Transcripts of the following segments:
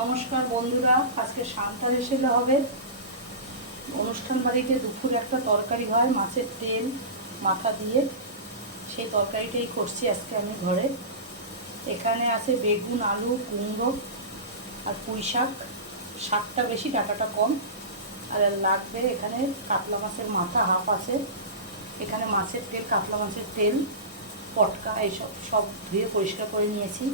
নমস্কার বন্ধুরা, আজকে সান্তার হিসেবে হবে। অনুষ্ঠান বাড়িতে দুপুর একটা তরকারি হয়, মাছের তেল মাথা দিয়ে। সেই তরকারিটাই করছি আজকে আমি ঘরে। এখানে আছে বেগুন, আলু, কুমড়ো আর পুঁই শাক। শাকটা বেশি টাকাটা কম। আর লাগবে এখানে কাতলা মাছের মাথা, হাফ আছে। এখানে মাছের তেল, কাতলা মাছের তেল, পটকা, এইসব, সব ধুয়ে পরিষ্কার করে নিয়েছি।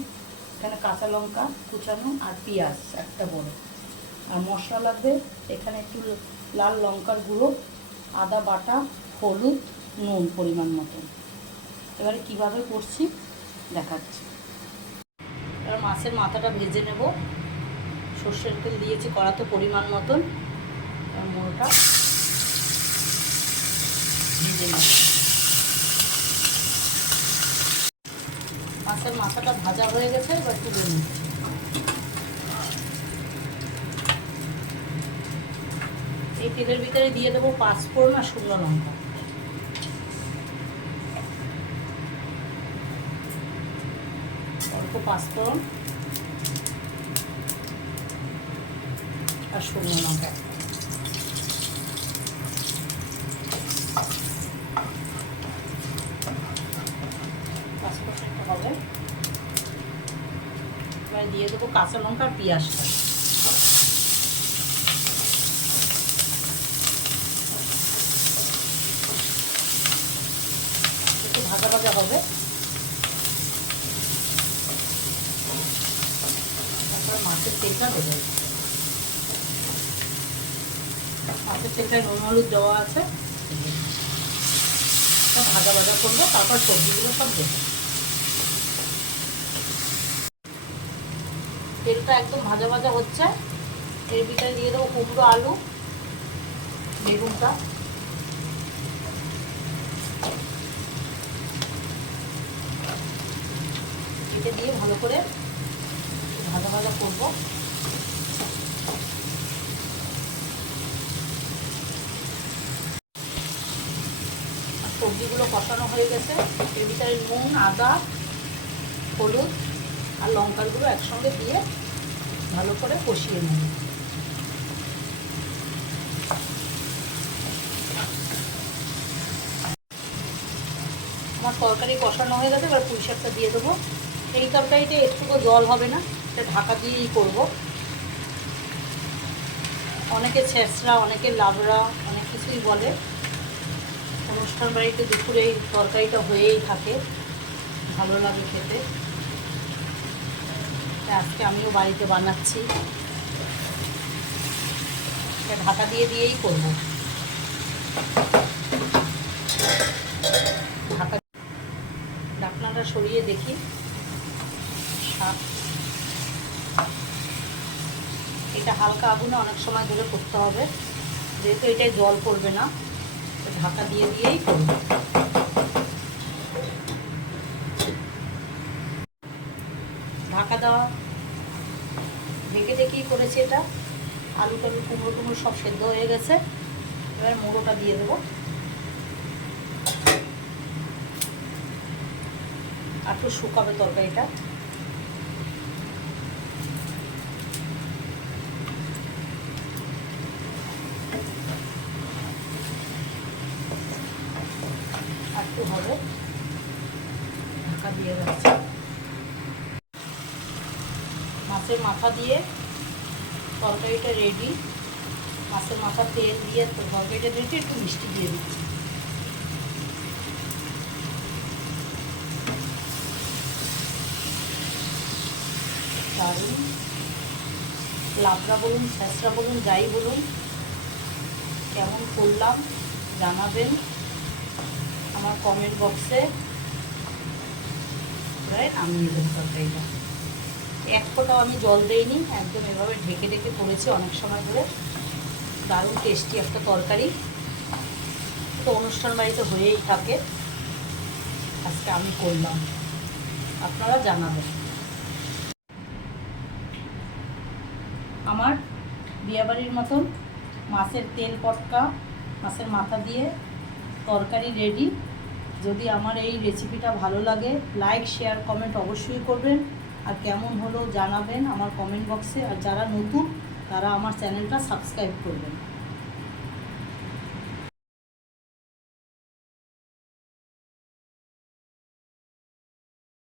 এখানে কাঁচা লঙ্কা, কুচানো আর পেঁয়াজ, একটা বড়। আর মশলা লাগবে এখানে একটু লাল লঙ্কার গুঁড়ো, আদা বাটা, হলুদ, নুন পরিমাণ মতন এবারে কীভাবে করছি দেখাচ্ছি। এবার মাছের মাথাটা ভেজে নেব। সর্ষের তেল দিয়েছি কড়াতে পরিমাণ মতন। মোড়োটা ভেজে নেব। মাছের মাথাটা ভাজা হয়ে গেছে, এবার তুলে নিই। এই তেলের ভিতরে দিয়ে দেবো পাঁচফোড়ন আর শুকনো লঙ্কা। অল্প পাঁচফোড়ন আর শুকনো লঙ্কা পাঁচফোড়নটা হবে এবার দিয়ে দেবো কাঁচা লঙ্কা আর পেঁয়াজটা একটু ভাজা ভাজা হবে। তারপর মাছের তেলটা দেবো। মাছের তেলটায় নুন, হলুদ দেওয়া আছে। ভাজা ভাজা করব, তারপর সবজিগুলো সব দেবো। তেলটা একদম ভাজা ভাজা হচ্ছে। এর ভিতরে দিয়ে দেবো কুমড়ো, আলু, বেগুনটা। এটা দিয়ে ভালো করে ভাজা ভাজা করব। সবজিগুলো কষানো হয়ে গেছে। এর ভিতরে নুন, আদা, হলুদ আর লঙ্কার গুঁড়ো একসঙ্গে দিয়ে ভালো করে কষিয়ে নেব। আমার তরকারি কষানো হয়ে গেছে, এবার পুঁই শাকটা দিয়ে দেবো। এই তরকারিতে একটুকু জল হবে না, এটা ঢাকা দিয়েই করব। অনেকে ছেঁচড়া, অনেকে লাবড়া, অনেক কিছুই বলে। অনুষ্ঠান বাড়িতে দুপুরে এই তরকারিটা হয়েই থাকে, ভালো লাগে খেতে। আজকে আমিও বাড়িতে বানাচ্ছি। ঢাকা দিয়ে দিয়েই করব। ঢাকা ঢাকনাটা সরিয়ে দেখি। এটা হালকা আগুনে অনেক সময় ধরে করতে হবে। যেহেতু এটাই জল পড়বে না ঢাকা দিয়ে দিয়েই করব। ঢাকা দেওয়া। ঢেকে ঢেকেই করেছি এটা। আলু টালু, কুমড়ো টুমড়ো সব সেদ্ধ হয়ে গেছে। এবার মুড়োটা দিয়ে দেবো। আর একটু শুকাবে তরকারিটা। একটু হবে ঢাকা দিয়ে রাখছি মাছের মাথা দিয়ে তরকারিটা রেডি মাছের মাথা তেল দিয়ে তরকারিটা রেডি একটু মিষ্টি দিয়ে দিচ্ছি। দারুণ। লাবড়া বলুন ছেঁচড়া বলুন, যাই বলুন, কেমন করলাম জানাবেন আমার কমেন্ট বক্সে আমি নেবেন তরকারিটা। এক ফোঁটাও আমি জল দেইনি, একদম এভাবে ঢেকে ঢেকে করেছি অনেক সময় ধরে। দারুণ টেস্টি একটা তরকারি। তো অনুষ্ঠান বাড়িতে হয়েই থাকে। আজকে আমি করলাম। আপনারা জানাবেন। আমার বিয়েবাড়ির মতন মাছের তেল পটকা, মাছের মাথা দিয়ে তরকারি রেডি যদি আমার এই রেসিপিটা ভালো লাগে লাইক শেয়ার কমেন্ট অবশ্যই করবেন। আর কেমন হলো জানাবেন আমার কমেন্ট বক্সে আর যারা নতুন, তারা আমার চ্যানেলটা সাবস্ক্রাইব করবেন।